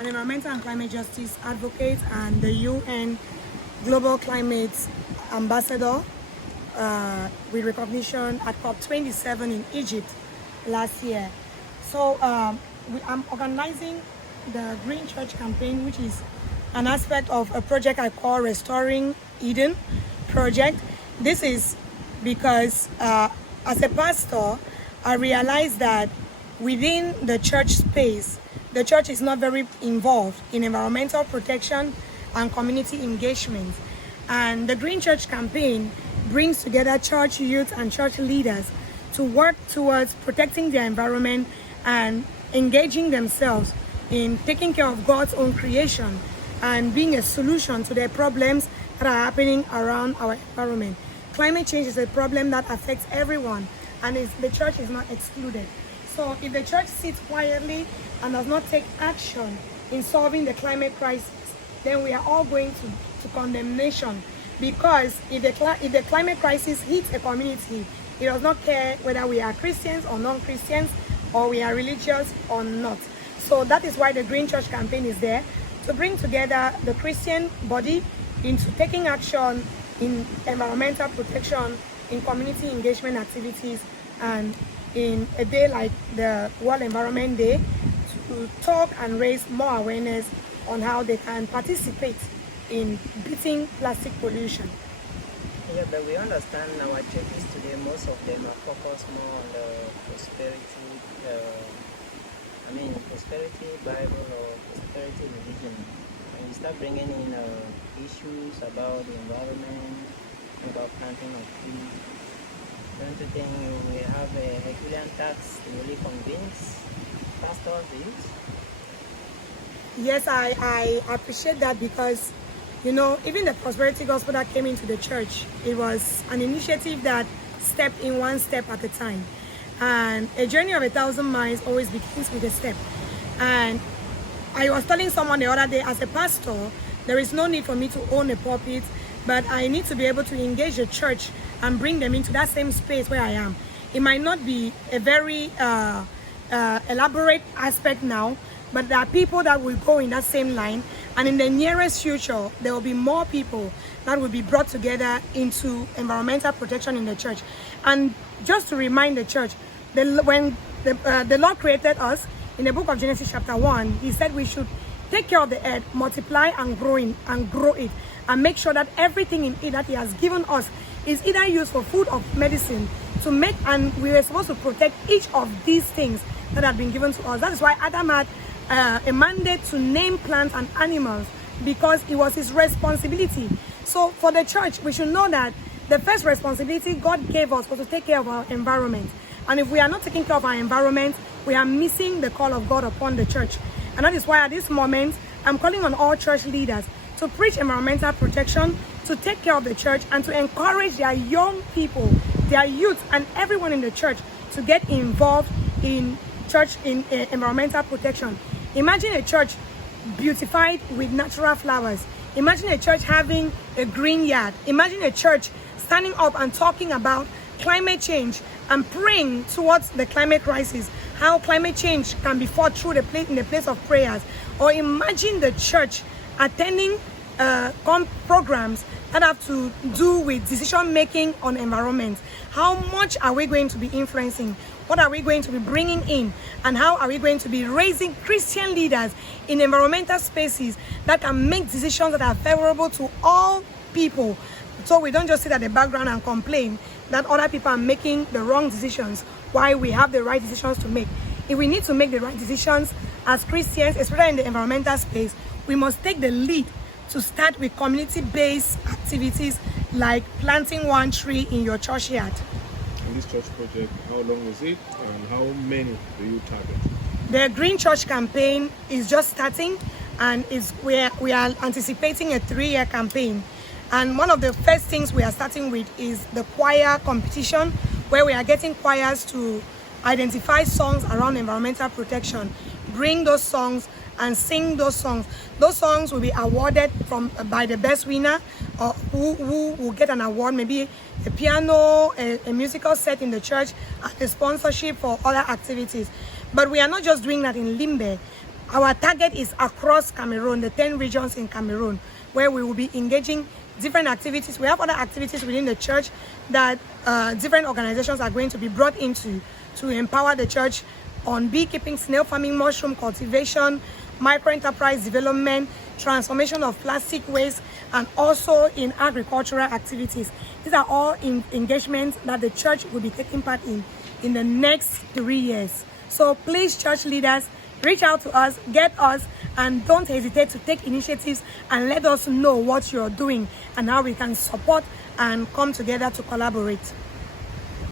an environmental and climate justice advocate and the UN Global Climate Ambassador with recognition at COP27 in Egypt last year. So I'm organizing the Green Church campaign, which is an aspect of a project I call Restoring Eden project. This is because as a pastor, I realized that within the church space, the church is not very involved in environmental protection and community engagement. And the Green Church campaign brings together church youth and church leaders to work towards protecting their environment and engaging themselves in taking care of God's own creation and being a solution to the problems that are happening around our environment. Climate change is a problem that affects everyone, and the church is not excluded. So if the church sits quietly and does not take action in solving the climate crisis, then we are all going to condemnation, because if the climate crisis hits a community, it does not care whether we are Christians or non-Christians, or we are religious or not. So that is why the Green Church campaign is there, to bring together the Christian body into taking action in environmental protection, in community engagement activities, and in a day like the World Environment Day, to talk and raise more awareness on how they can participate in beating plastic pollution. Yeah, but we understand our churches today, most of them are focused more on the prosperity, prosperity Bible or prosperity religion. And you start bringing in issues about the environment, about planting of trees. Don't you think we have a Herculean task to really convince pastors, the youth? Yes, I appreciate that, because even the prosperity gospel that came into the church, it was an initiative that stepped in one step at a time. And a journey of 1,000 miles always begins with a step. And I was telling someone the other day, as a pastor, there is no need for me to own a pulpit, but I need to be able to engage the church and bring them into that same space where I am. It might not be a very elaborate aspect now, but there are people that will go in that same line, and in the nearest future, there will be more people that will be brought together into environmental protection in the church. And just to remind the church, when the Lord created us, in the book of Genesis chapter 1, he said we should take care of the earth, multiply and grow it, and make sure that everything in it that he has given us is either used for food or medicine to make, and we were supposed to protect each of these things that have been given to us. That is why Adam had a mandate to name plants and animals, because it was his responsibility. So for the church, we should know that the first responsibility God gave us was to take care of our environment. And if we are not taking care of our environment, we are missing the call of God upon the church. And that is why at this moment, I'm calling on all church leaders to preach environmental protection, to take care of the church, and to encourage their young people, their youth, and everyone in the church to get involved in church in environmental protection. Imagine a church beautified with natural flowers. Imagine a church having a green yard. Imagine a church standing up and talking about climate change and praying towards the climate crisis, how climate change can be fought through in the place of prayers. Or imagine the church attending programs that have to do with decision making on environment. How much are we going to be influencing? What are we going to be bringing in? And how are we going to be raising Christian leaders in environmental spaces that can make decisions that are favorable to all people? So we don't just sit at the background and complain that other people are making the wrong decisions while we have the right decisions to make. If we need to make the right decisions as Christians, especially in the environmental space, we must take the lead to start with community-based activities like planting one tree in your church yard. In this church project, how long is it and how many do you target? The Green Church campaign is just starting, and we are anticipating a 3-year campaign. And one of the first things we are starting with is the choir competition, where we are getting choirs to identify songs around environmental protection, bring those songs and sing those songs. Those songs will be awarded by the best winner, or who will get an award, maybe a piano, a musical set in the church, and a sponsorship for other activities. But we are not just doing that in Limbe. Our target is across Cameroon, the 10 regions in Cameroon, where we will be engaging different activities. We have other activities within the church that different organizations are going to be brought into to empower the church on beekeeping, snail farming, mushroom cultivation, micro-enterprise development, transformation of plastic waste, and also in agricultural activities. These are all engagements that the church will be taking part in the next 3 years. So please, church leaders, reach out to us, get us, and don't hesitate to take initiatives and let us know what you're doing and how we can support and come together to collaborate.